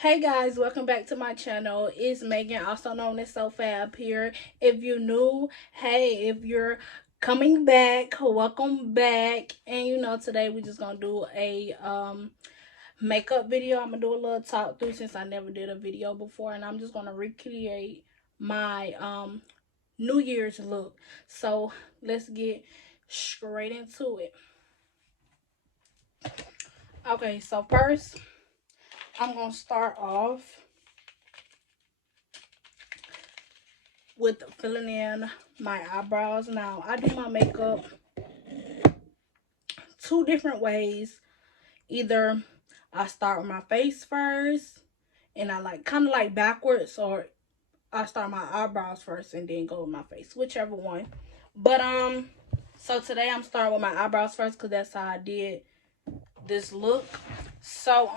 Hey guys, welcome back to my channel. It's Megan, also known as SoFab here. If you're new, hey, if you're coming back, welcome back. And today we're just gonna do a makeup video. I'm gonna do a little talk through since I never did a video before, and I'm just gonna recreate my New Year's look. So let's get straight into it. Okay, so first I'm gonna start off with filling in my eyebrows. Now, I do my makeup two different ways. Either I start with my face first and I kind of like backwards, or I start my eyebrows first and then go with my face, whichever one. But so today I'm starting with my eyebrows first because that's how I did this look. So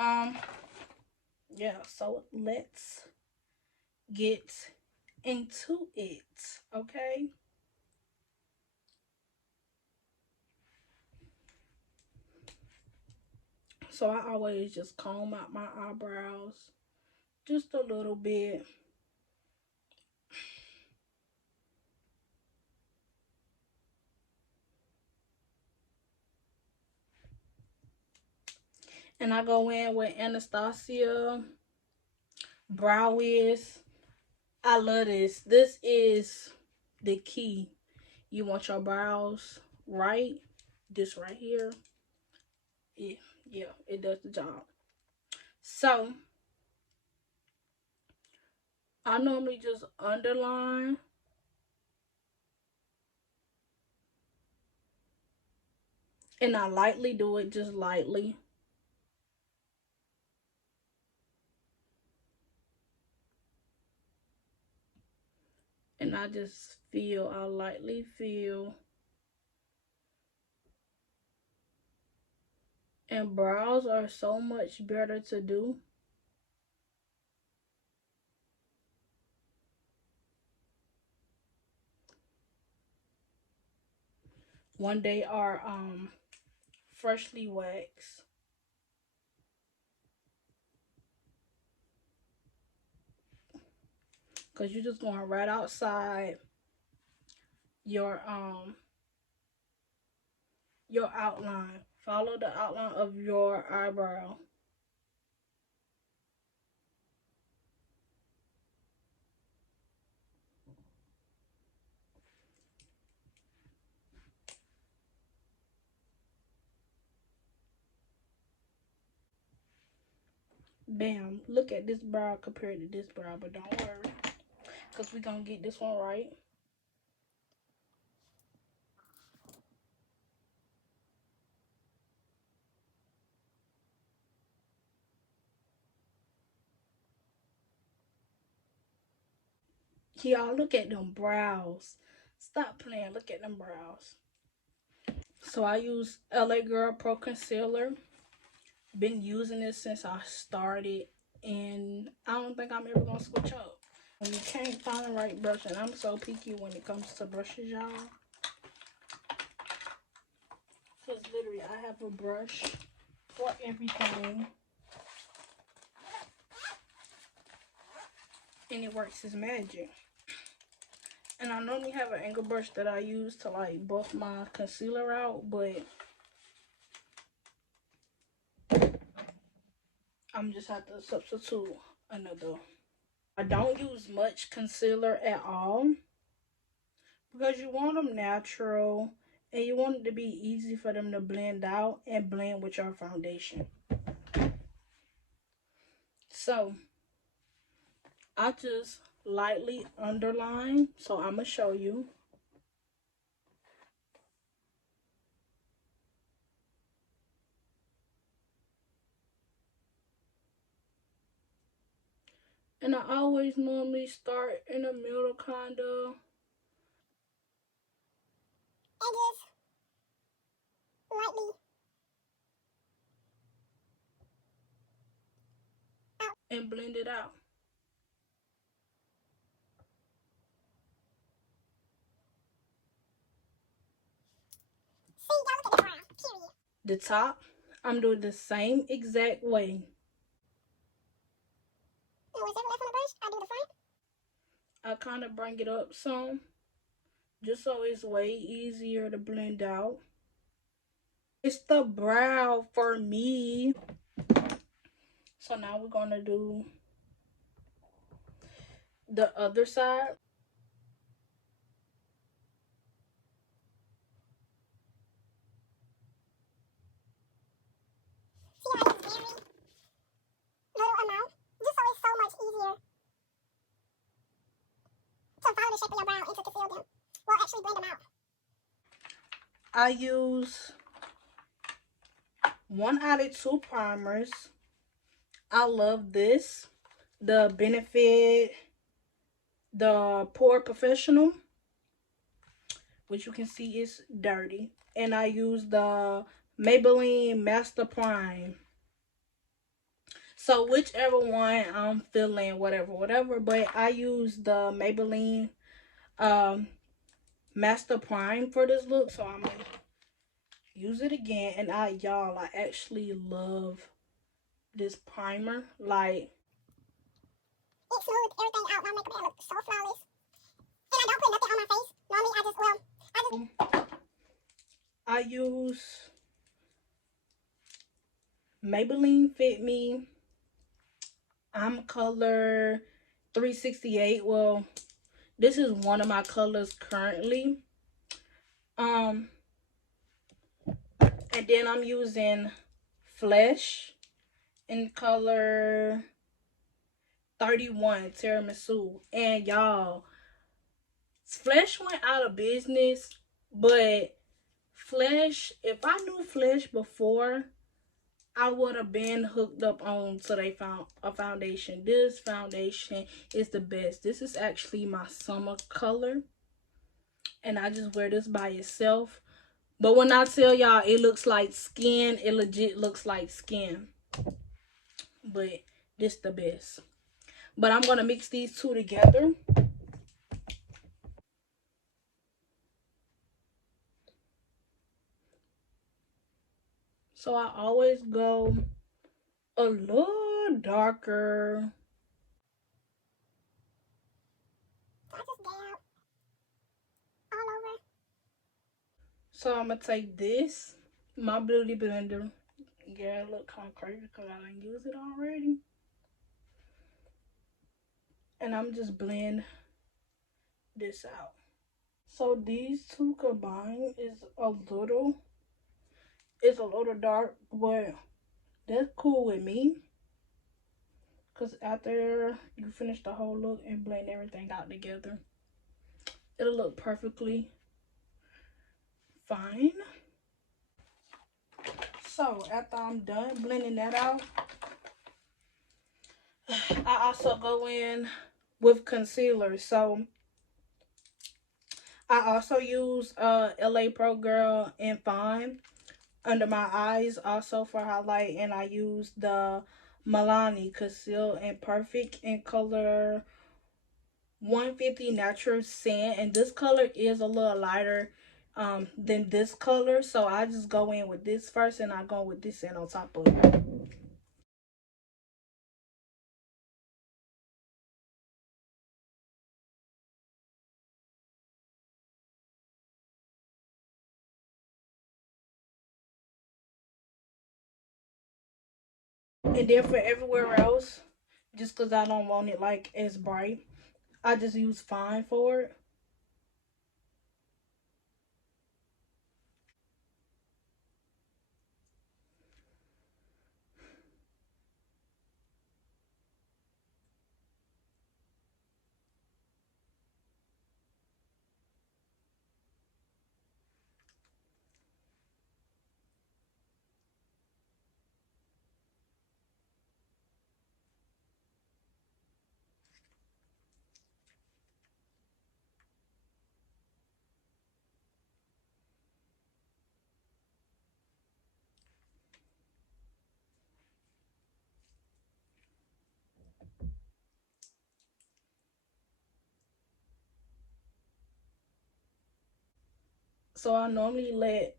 yeah, so let's get into it. Okay. So I always just comb out my eyebrows just a little bit. And I go in with Anastasia Brow Wiz. I love this. This is the key. You want your brows right. This right here. Yeah, it does the job. So I normally just underline. And I lightly do it, just lightly. And I just I lightly feel. And brows are so much better to do. When they are freshly waxed. Because you're just going right outside your outline. Follow the outline of your eyebrow. Bam. Look at this brow compared to this brow, but don't worry, because we're going to get this one right. Y'all, look at them brows. Stop playing. Look at them brows. So I use LA Girl Pro Concealer. Been using this since I started, and I don't think I'm ever going to switch up. You can't find the right brush, and I'm so picky when it comes to brushes, y'all. Because literally, I have a brush for everything. And it works as magic. And I normally have an angle brush that I use to buff my concealer out, but I'm just have to substitute another. I don't use much concealer at all because you want them natural and you want it to be easy for them to blend out and blend with your foundation. So I just lightly underline. So I'm going to show you. And I always normally start in the middle, kind of. And just lightly out. And blend it out. See, y'all look at the brown, period. The top, I'm doing the same exact way. I kind of bring it up some, just so it's way easier to blend out. It's the brow for me. So now we're gonna do the other side. See how it's very little amount, just so it's so much easier to follow the shape of your brow and to conceal them. Well, actually blend them out. I use 1 out of 2 primers. I love this. The Benefit, the Pore Professional, which you can see is dirty. And I use the Maybelline Master Prime. So whichever one I'm feeling, whatever. But I use the Maybelline Master Prime for this look. So I'm going to use it again. And y'all, I actually love this primer. Like, it smooths everything out. My makeup hair looks so flawless. And I don't put nothing on my face. Normally, I use Maybelline Fit Me. I'm color 368. Well, this is one of my colors currently. And then I'm using Flesh in color 31, Tiramisu. And y'all, Flesh went out of business, but Flesh, if I knew Flesh before, I would have been hooked up on so they found a foundation. This foundation is the best. This is actually my summer color, and I just wear this by itself. But when I tell y'all it looks like skin, it legit looks like skin. But this the best. But I'm gonna mix these two together. So I always go a little darker. I just dab all over. So I'm gonna take this, my beauty blender. Yeah, it look kind of crazy because I didn't use it already. And I'm just blend this out. So these two combined is a little dark, but that's cool with me. Because after you finish the whole look and blend everything out together, it'll look perfectly fine. So after I'm done blending that out, I also go in with concealer. So I also use LA Pro Girl and Fine under my eyes also for highlight, and I use the Milani Conceal and Perfect in color 150 Natural Sand, and this color is a little lighter than this color, so I just go in with this first and I go with this in on top of it. And then for everywhere else, just because I don't want it like as bright, I just use Fine for it. So I normally let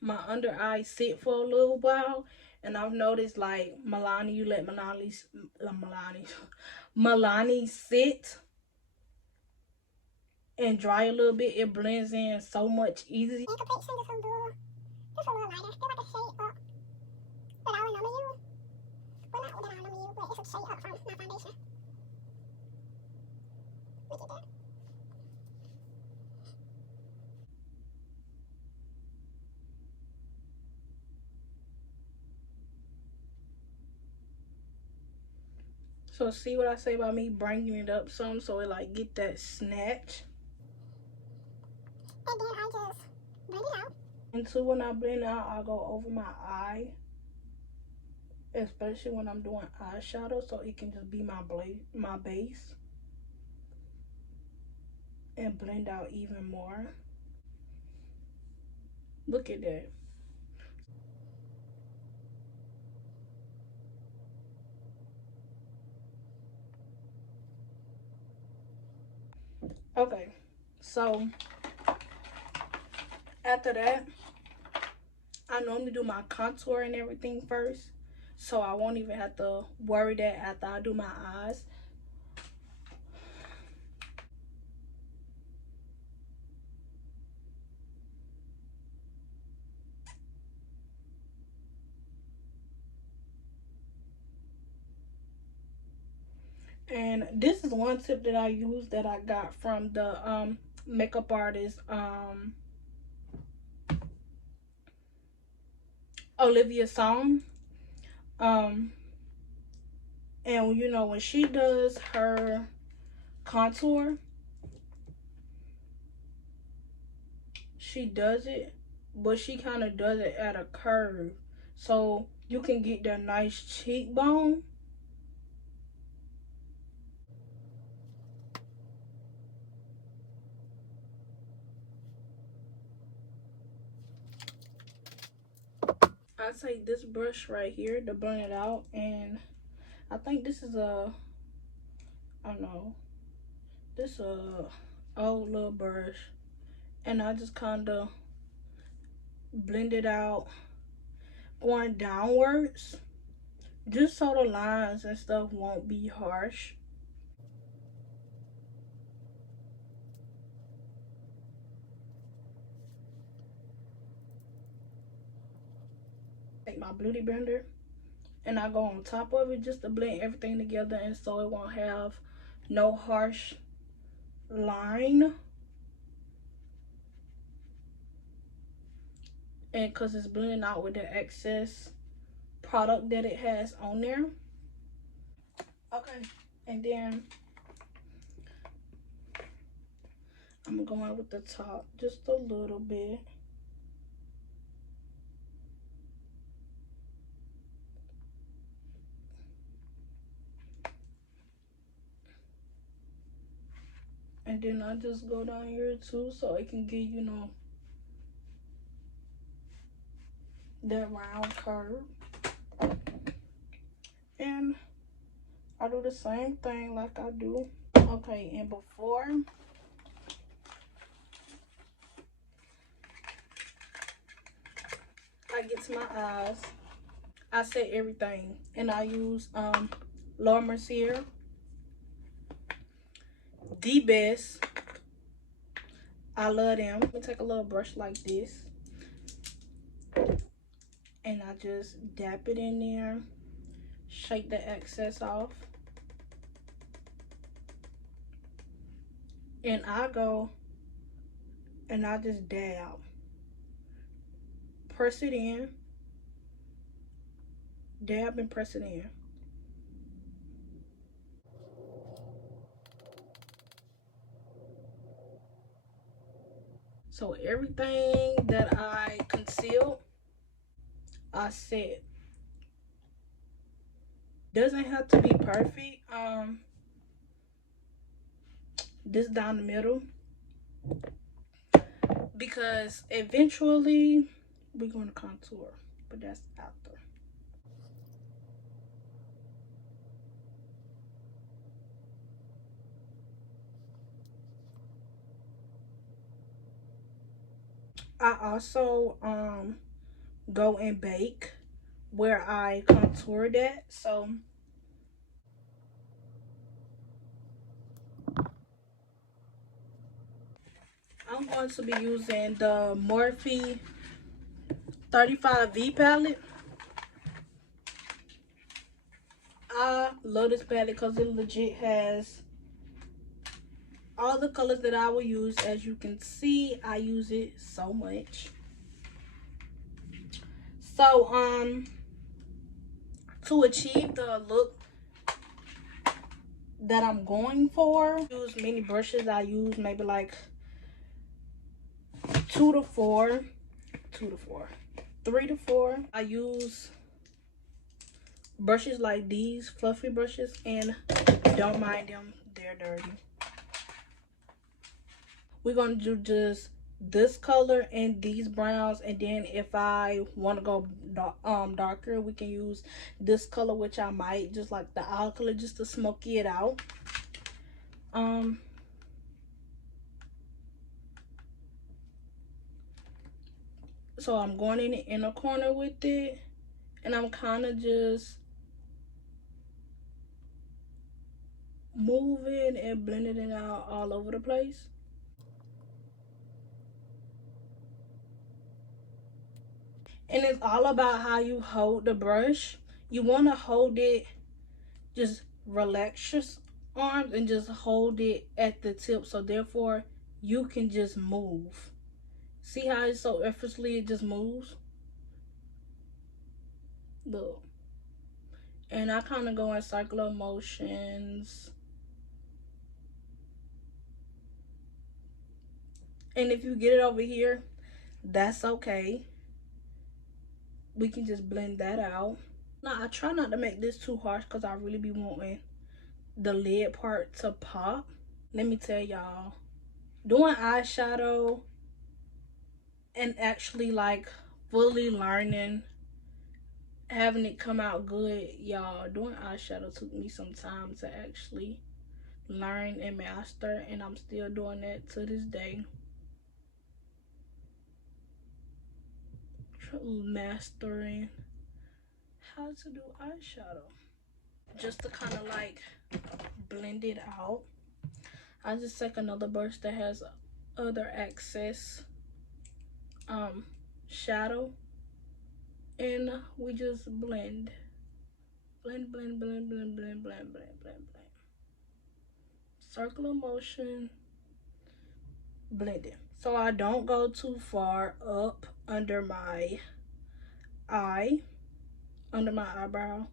my under eye sit for a little while, And I've noticed like you let Milani sit and dry a little bit, it blends in so much easier. And complexion just gonna do just a little lighter. Still like a shade up that I would normally use. Well, not that I normally use, but it's a shade up from my foundation. Look at that. So see what I say about me bringing it up some so it like get that snatch. And then I just blend it out. And so when I blend out, I go over my eye. Especially when I'm doing eyeshadow, so it can just be my base. And blend out even more. Look at that. Okay, so after that, I normally do my contour and everything first, so I won't even have to worry that after I do my eyes. And this is one tip that I use that I got from the makeup artist Olivia Song. And you know, when she does her contour, she does it, but she kind of does it at a curve, so you can get that nice cheekbone. I take this brush right here to blend it out, and I think this is I don't know, this old little brush, and I just kind of blend it out going downwards, just so the lines and stuff won't be harsh. Take my beauty blender and I go on top of it just to blend everything together, and so it won't have no harsh line. And because it's blending out with the excess product that it has on there. Okay, and then I'm going with the top just a little bit. And then I just go down here too, so it can give, you know, that round curve. And I do the same thing like I do. Okay, and before I get to my eyes, I set everything, and I use Laura Mercier, the best. I love them. Let me take a little brush like this, and I just dap it in there, shake the excess off, and I go and I just dab, press it in, dab and press it in. So everything that I concealed, I set. Doesn't have to be perfect. This down the middle, because eventually we're going to contour, but that's after. I also go and bake where I contoured at. So I'm going to be using the Morphe 35V palette. I love this palette because it legit has all the colors that I will use. As you can see, I use it so much. So to achieve the look that I'm going for, use many brushes. I use maybe like 3 to 4. I use brushes like these, fluffy brushes, and don't mind them, they're dirty. We're gonna do just this color and these browns, and then if I want to go darker, we can use this color, which I might just like the eye color just to smoky it out. So I'm going in the inner corner with it, and I'm kind of just moving and blending it out all over the place. And it's all about how you hold the brush. You want to hold it, just relax your arms and just hold it at the tip, so therefore you can just move. See how it's so effortlessly, it just moves? Look. And I kind of go in circular motions. And if you get it over here, that's okay. We can just blend that out. Now, I try not to make this too harsh because I really be wanting the lid part to pop. Let me tell y'all, doing eyeshadow and actually like fully learning, having it come out good, y'all, doing eyeshadow took me some time to actually learn and master, and I'm still doing that to this day. Mastering how to do eyeshadow just to kind of like blend it out. I just take another brush that has other excess shadow, and we just blend. Circular motion, blending. So I don't go too far up under my eye, under my eyebrow,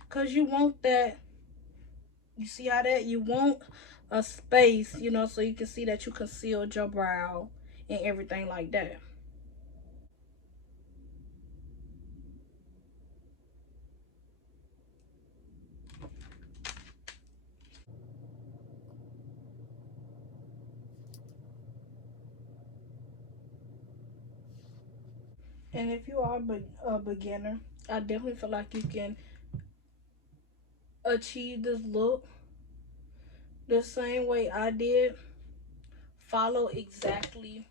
because you want that, you see how that, you want a space, you know, so you can see that you concealed your brow and everything like that. And if you are a beginner, I definitely feel like you can achieve this look the same way I did. Follow exactly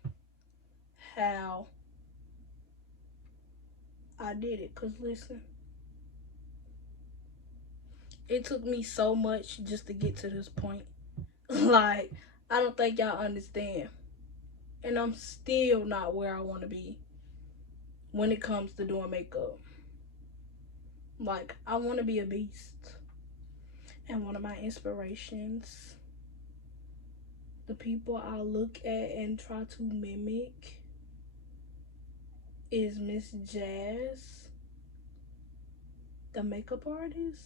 how I did it, because listen, it took me so much just to get to this point. Like, I don't think y'all understand. And I'm still not where I want to be when it comes to doing makeup. Like, I want to be a beast. And one of my inspirations, the people I look at and try to mimic, is Miss Jazz, the makeup artist.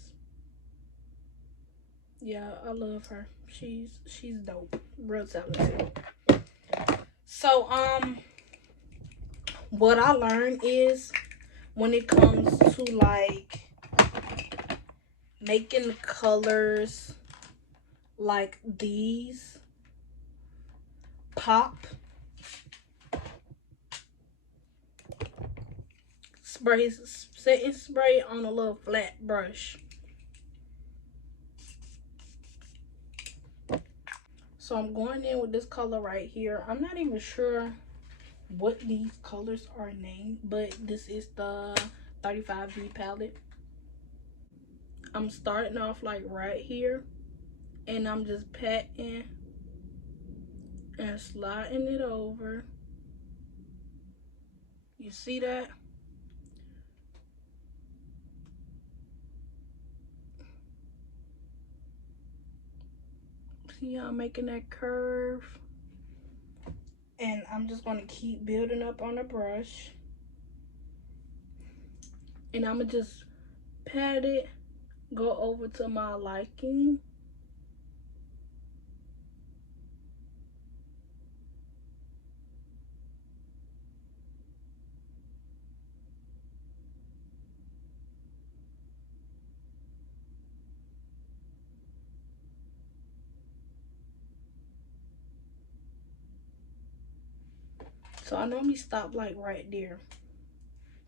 Yeah, I love her. She's dope. Real talented. So what I learned is, when it comes to like making colors like these pop, setting spray on a little flat brush. So I'm going in with this color right here. I'm not even sure what these colors are named, but this is the 35B palette. I'm starting off like right here, and I'm just patting and sliding it over. You see that? See how I'm making that curve? And I'm just gonna keep building up on the brush. And I'm gonna just pat it, go over to my liking. So I normally stop like right there.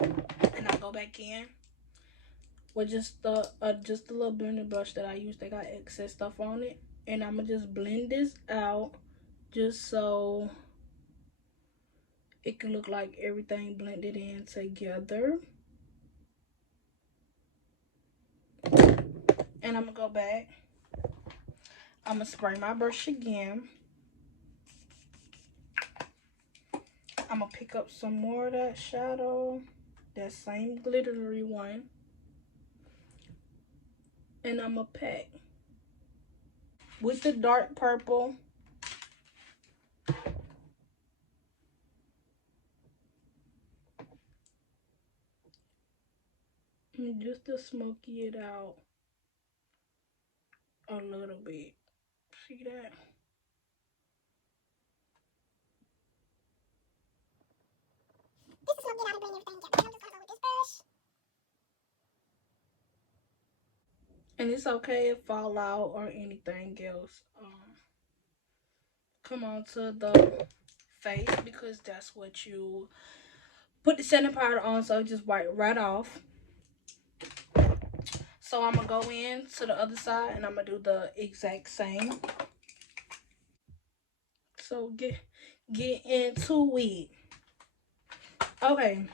And I go back in with just the little blending brush that I use that got excess stuff on it. And I'm gonna just blend this out just so it can look like everything blended in together. And I'm gonna go back. I'm gonna spray my brush again. I'm gonna pick up some more of that shadow, that same glittery one, and I'm gonna pack with the dark purple. And just to smoky it out a little bit. See that? This is gonna get out and bring everything together. I'm just gonna go with this brush. And it's okay if fall out or anything else. Come on to the face because that's what you put the setting powder on, so it just wipe right off. So I'm gonna go in to the other side and I'm gonna do the exact same. So get into it. Okay.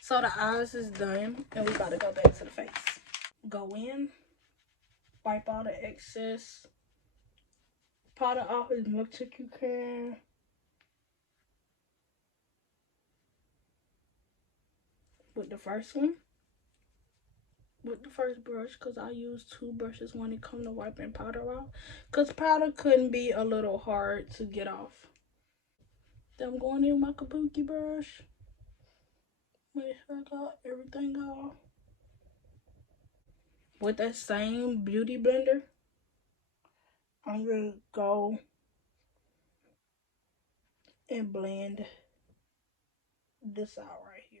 So the eyes is done and we gotta go back to the face. Go in, wipe all the excess powder off as much as you can. With the first one. With the first brush, because I use two brushes when it comes to wiping powder off. Because powder couldn't be a little hard to get off. Then I'm going in with my kabuki brush. Make sure I got everything off. With that same beauty blender, I'm going to go and blend this out right here.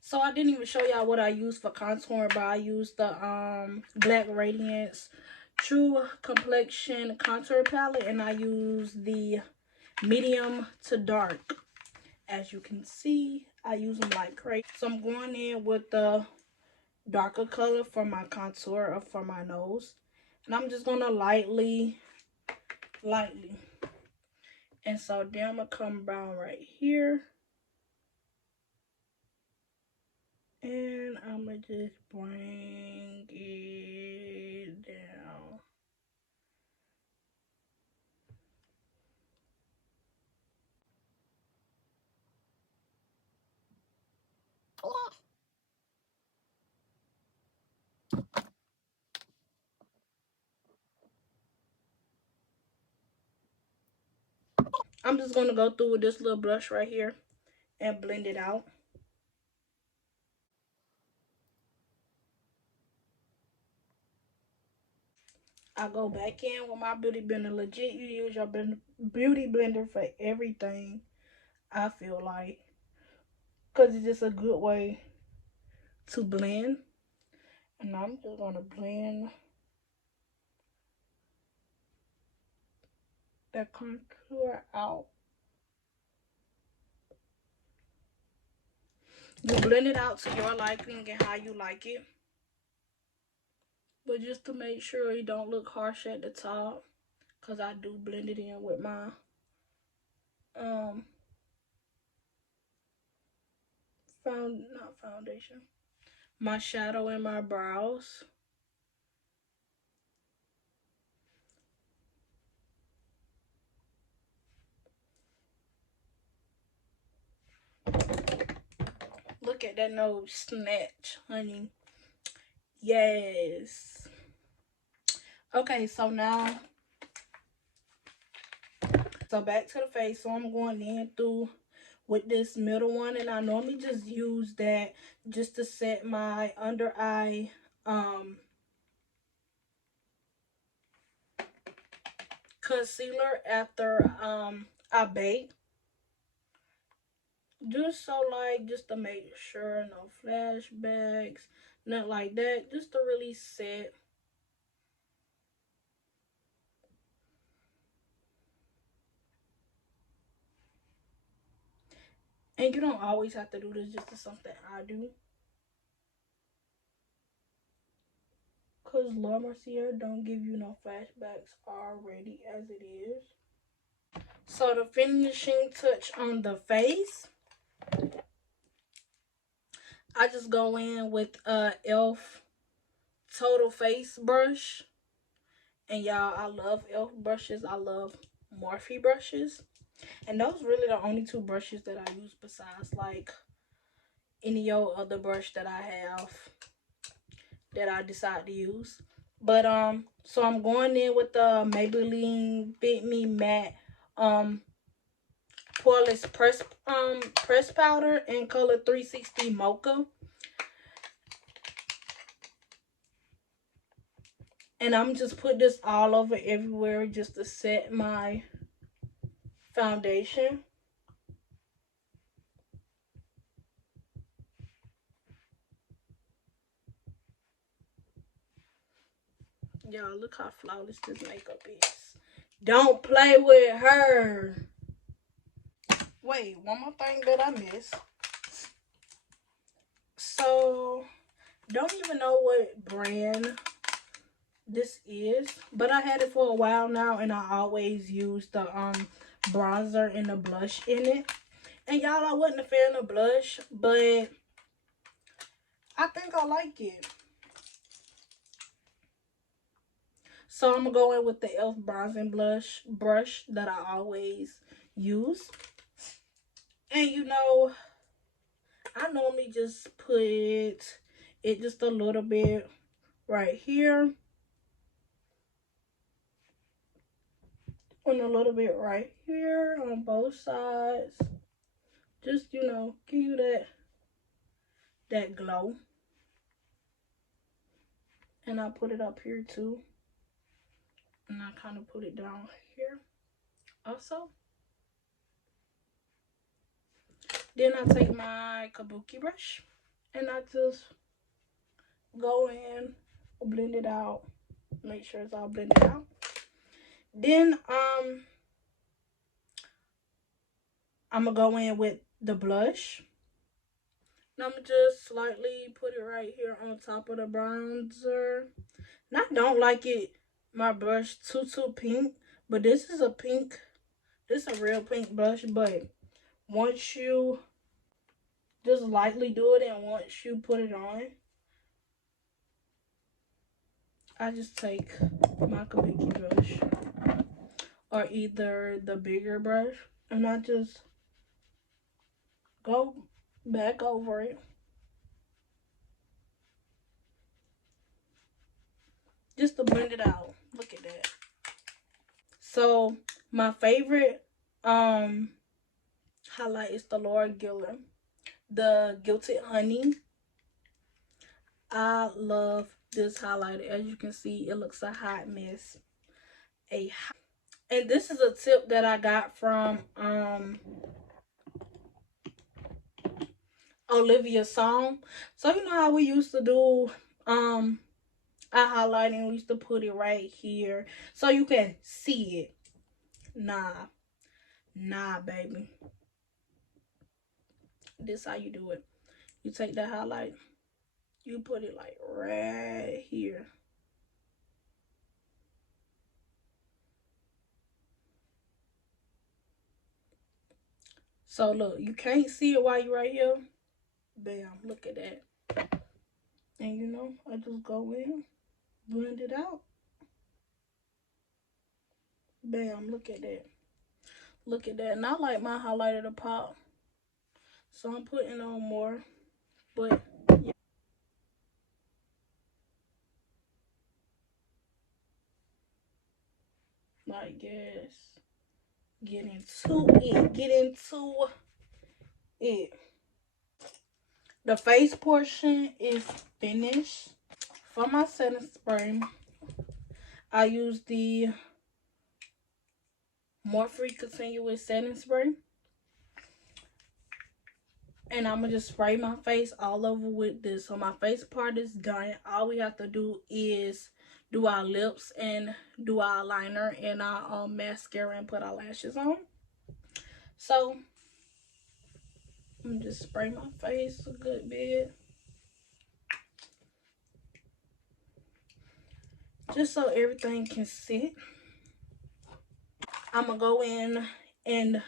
So I didn't even show y'all what I use for contour, but I used the Black Radiance True Complexion Contour Palette, and I use the medium to dark. As you can see, I use them like crazy. So I'm going in with the darker color for my contour or for my nose. And I'm just going to lightly. And so then I'm going to come down right here. And I'm going to just bring it down. I'm just going to go through with this little brush right here and blend it out. I go back in with my beauty blender. Legit, you use your beauty blender for everything, I feel like. Because it's just a good way to blend. And I'm just going to blend that contour out. You blend it out to your liking and how you like it. But just to make sure it don't look harsh at the top. because I do blend it in with my not foundation, my shadow and my brows. Look at that nose snatch, honey. Yes. Okay, so now, so back to the face. So I'm going in through with this middle one, and I normally just use that just to set my under eye concealer after I bake. Just so like, just to make sure no flashbacks, nothing like that, just to really set. And you don't always have to do this, just is something I do. Because Laura Mercier don't give you no flashbacks already as it is. So the finishing touch on the face, I just go in with e.l.f. Total Face brush. And y'all, I love e.l.f. brushes. I love Morphe brushes. And those really the only two brushes that I use besides like any other brush that I have that I decide to use. But so I'm going in with the Maybelline Fit Me Matte poreless press powder in color 360 Mocha. And I'm just put this all over everywhere just to set my foundation. Y'all, look how flawless this makeup is. Don't play with her. Wait, one more thing that I missed. So, don't even know what brand this is, but I had it for a while now, and I always use the bronzer and the blush in it. And y'all, I wasn't a fan of blush, but I think I like it. So I'm gonna go in with the e.l.f. bronzing blush brush that I always use. And you know, I normally just put it just a little bit right here. And a little bit right here on both sides. Just, you know, give you that glow. And I put it up here too. And I kind of put it down here also. Then I take my kabuki brush and I just go in, blend it out, make sure it's all blended out. Then I'm gonna go in with the blush. And I'm gonna just slightly put it right here on top of the bronzer. And I don't like it, my brush too pink, but this is a pink, this is a real pink blush. But once you just lightly do it and once you put it on, I just take my kabuki brush or either the bigger brush and I just go back over it just to blend it out. Look at that. So my favorite highlight is the Laura Gilliam, the Gilted Honey. I love this highlighter. As you can see, it looks a hot mess. And this is a tip that I got from Olivia's song. So you know how we used to do our highlighting, we used to put it right here so you can see it. Nah, baby. This how you do it. You take that highlight, you put it like right here. So look, you can't see it while you're right here. Bam, look at that. And you know, I just go in, blend it out. Bam, look at that. Look at that. And I like my highlighter to pop. So I'm putting on more. But yeah. Like, yes. Get into it. Get into it. The face portion is finished. For my setting spray, I use the Morphe Continuous Setting Spray. And I'm going to just spray my face all over with this. So my face part is done. All we have to do is do our lips and do our eyeliner and our mascara and put our lashes on. So I'm going to just spray my face a good bit. Just so everything can sit. I'm going to go in and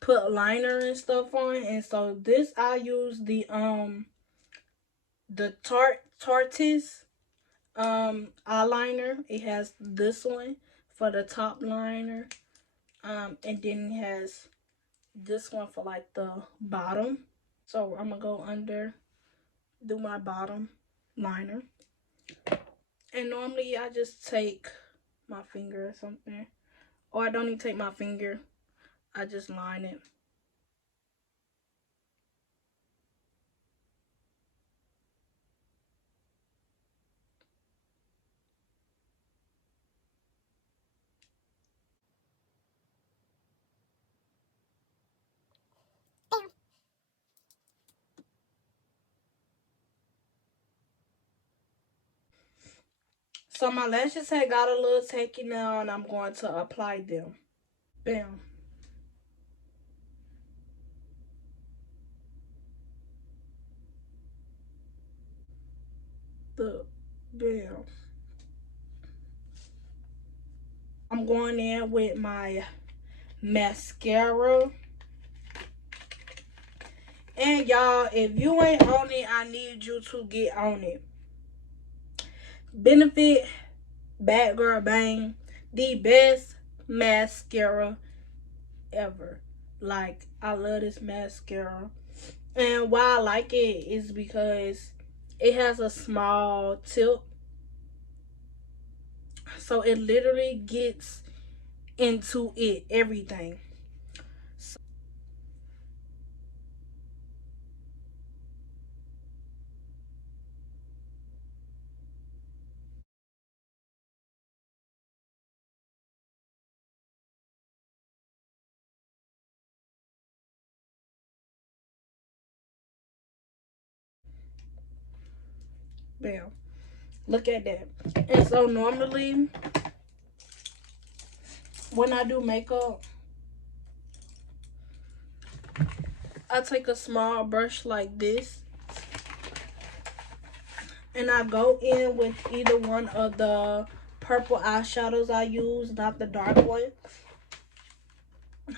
put liner and stuff on. And so this, I use the Tarte's eyeliner. It has this one for the top liner, and then it has this one for like the bottom. So I'm gonna go under, do my bottom liner, and normally I just take my finger or something, or I don't even take my finger, I just line it. So my lashes had got a little tacky now, and I'm going to apply them. Bam. Bam. I'm going in with my mascara. And y'all, if you ain't on it, I need you to get on it. Benefit Bad Girl Bang, the best mascara ever. Like, I love this mascara. And why I like it is because it has a small tip. So it literally gets into it, everything. Bam. Look at that. And so normally when I do makeup, I take a small brush like this and I go in with either one of the purple eyeshadows I use, not the dark one.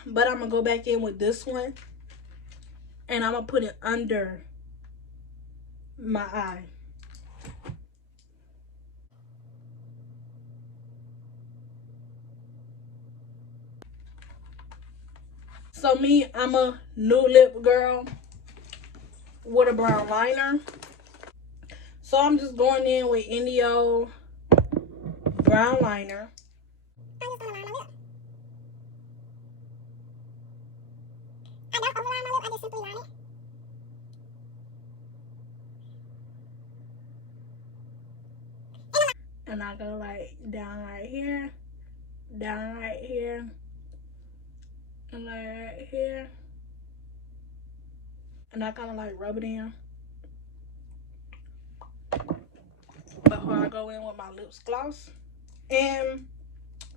But I'm going to go back in with this one and I'm going to put it under my eye. So me, I'm a nude lip girl with a brown liner. So I'm just going in with any old brown liner. I'm just gonna line my lip. I don't overline my lip, I just simply line it. And I go like down right here, down right here, and like right here. And I kind of like rub it in before I go in with my lip gloss. And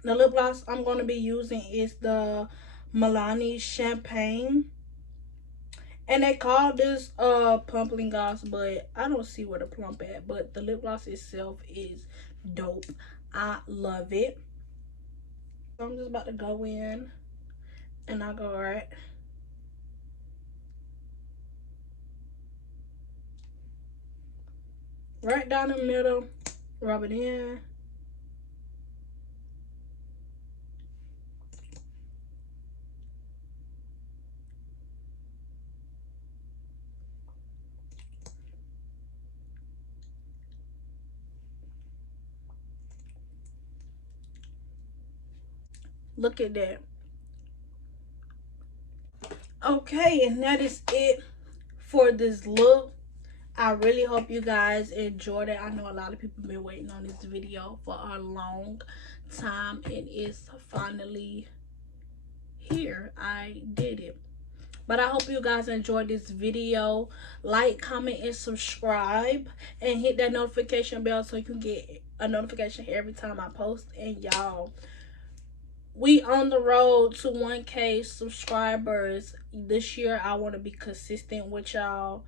the lip gloss I'm going to be using is the Milani Champagne. And they call this pumpkin gloss, but I don't see where the plump at. But the lip gloss itself is dope. I love it. I'm just about to go in, and I go right down the middle, rub it in. Look at that. Okay, and that is it for this look. I really hope you guys enjoyed it. I know a lot of people been waiting on this video for a long time, and it's finally here. I did it. But I hope you guys enjoyed this video. Like, comment, and subscribe, and hit that notification bell so you can get a notification every time I post. And y'all, we on the road to 1K subscribers this year. I want to be consistent with y'all,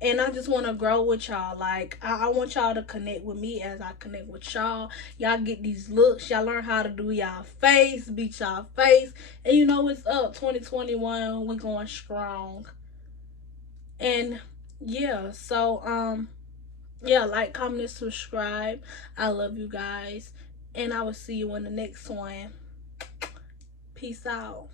and I just want to grow with y'all. Like, I want y'all to connect with me as I connect with y'all. Y'all get these looks. Y'all learn how to do y'all face, beat y'all face. And you know it's up. 2021, we going strong. And yeah, so yeah, like, comment, and subscribe. I love you guys, and I will see you in the next one. Peace out.